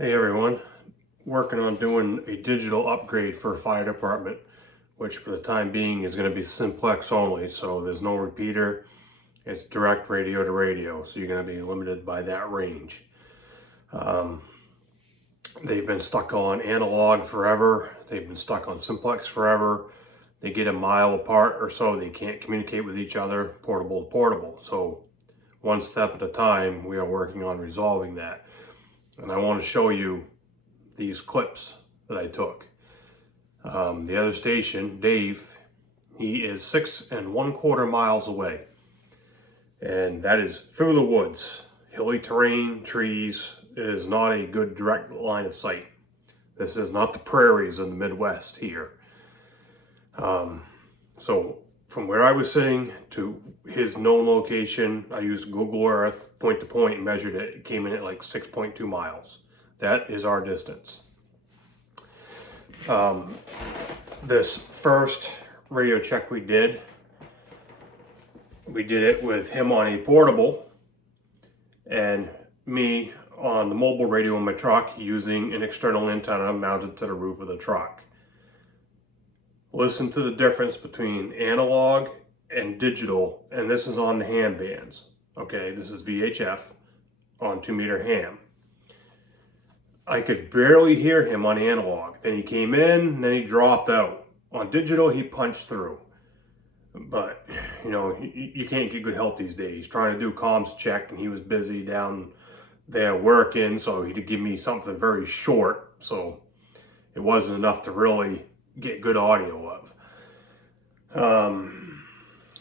Hey everyone, working on doing a digital upgrade for a fire department, which for the time being is going to be simplex only, so there's no repeater, it's direct radio to radio, so you're going to be limited by that range. They've been stuck on analog forever, they've been stuck on simplex forever, they get a mile apart or so, they can't communicate with each other, portable to portable, so one step at a time we are working on resolving that. And I want to show you these clips that I took. The other station, Dave, he is 6 1/4 miles away. And that is through the woods, hilly terrain, trees. It is not a good direct line of sight. This is not the prairies in the Midwest here. So from where I was sitting to his known location, I used Google Earth point to point and measured it. It came in at like 6.2 miles. That is our distance. This first radio check we did it with him on a portable and me on the mobile radio in my truck using an external antenna mounted to the roof of the truck. Listen to the difference between analog and digital, and this is on the ham bands. Okay, this is VHF on 2-meter ham. I could barely hear him on analog. Then he came in, then he dropped out. On digital, he punched through. But, you know, you can't get good help these days. Trying to do comms check, and he was busy down there working, so he could give me something very short. So it wasn't enough to really get good audio of.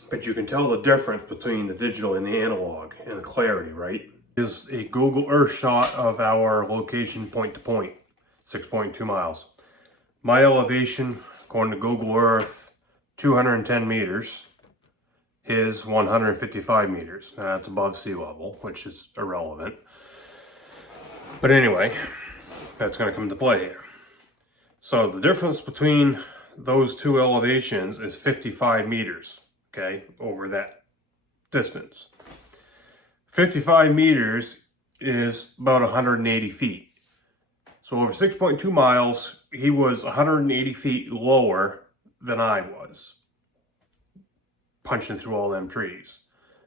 But you can tell the difference between the digital and the analog and the clarity, right? Is a Google Earth shot of our location point to point, 6.2 miles. My elevation, according to Google Earth, 210 meters. His 155 meters. Now, that's above sea level, which is irrelevant. But anyway, that's going to come into play here. So the difference between those two elevations is 55 meters, okay, over that distance. 55 meters is about 180 feet. So over 6.2 miles, he was 180 feet lower than I was, punching through all them trees.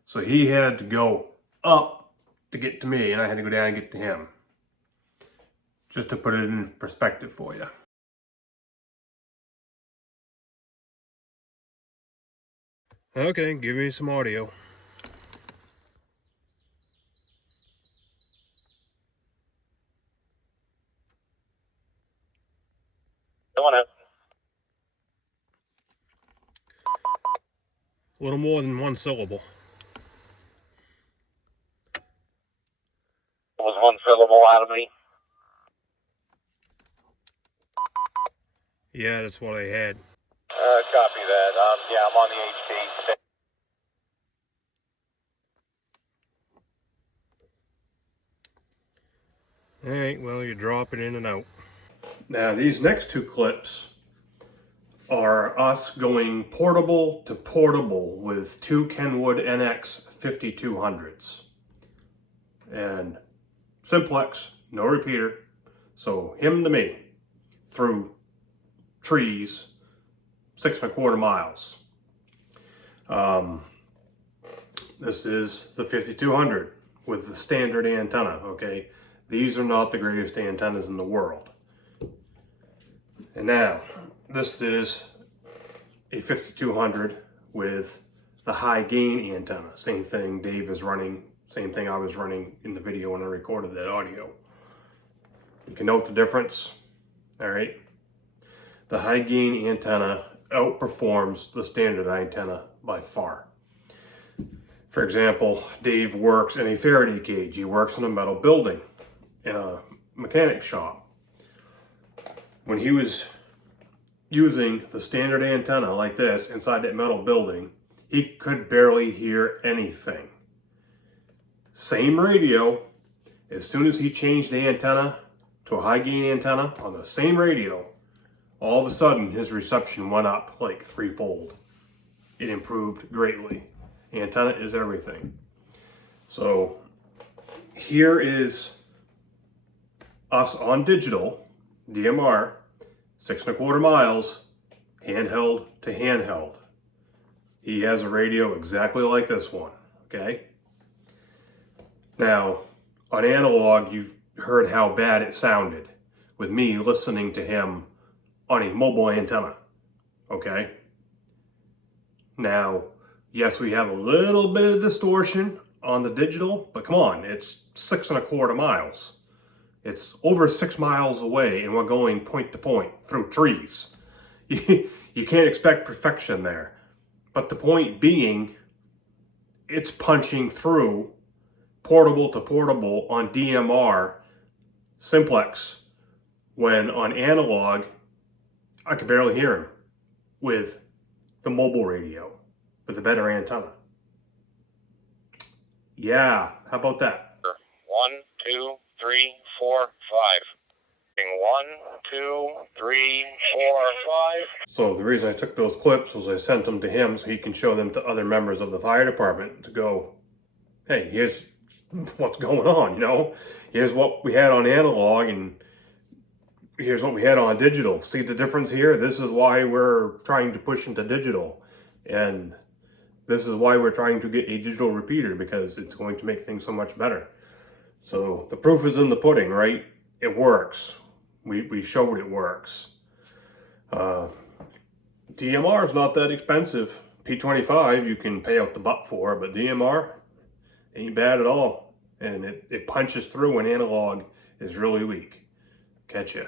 So he had to go up to get to me, and I had to go down and get to him. Just to put it in perspective for you. Okay, give me some audio. Doing it. A little more than one syllable. It was one syllable out of me. Yeah, that's what I had. Copy that. Yeah, I'm on the HP. Alright, well, you drop it in and out. Now, these next two clips are us going portable to portable with two Kenwood NX 5200s. And simplex, no repeater. So him to me through trees, 6 1/4 miles. This is the 5200 with the standard antenna, okay? These are not the greatest antennas in the world. And now, this is a 5200 with the high gain antenna. Same thing Dave is running, same thing I was running in the video when I recorded that audio. You can note the difference, all right? The high gain antenna outperforms the standard antenna by far. For example, Dave works in a Faraday cage. He works in a metal building in a mechanic shop. When he was using the standard antenna like this inside that metal building, he could barely hear anything. Same radio, as soon as he changed the antenna to a high gain antenna on the same radio, all of a sudden his reception went up like threefold. It improved greatly. Antenna is everything. So here is us on digital, DMR, 6.25 miles, handheld to handheld. He has a radio exactly like this one, okay? Now, on analog, you've heard how bad it sounded with me listening to him on a mobile antenna, okay? Now, yes, we have a little bit of distortion on the digital, but come on, it's 6.25 miles. It's over 6 miles away, and we're going point to point through trees. You can't expect perfection there. But the point being, it's punching through portable to portable on DMR Simplex, when on analog, I could barely hear him with the mobile radio, with a better antenna. Yeah, how about that? 1, 2, 3, 4, 5. 1, 2, 3, 4, 5. So the reason I took those clips was I sent them to him so he can show them to other members of the fire department to go, hey, here's what's going on, you know? Here's what we had on analog and here's what we had on digital. See the difference here? This is why we're trying to push into digital. And this is why we're trying to get a digital repeater, because it's going to make things so much better. So the proof is in the pudding, right? It works. We showed it works. DMR is not that expensive. P25 you can pay out the butt for, but DMR ain't bad at all. And it punches through when analog is really weak. Catch ya.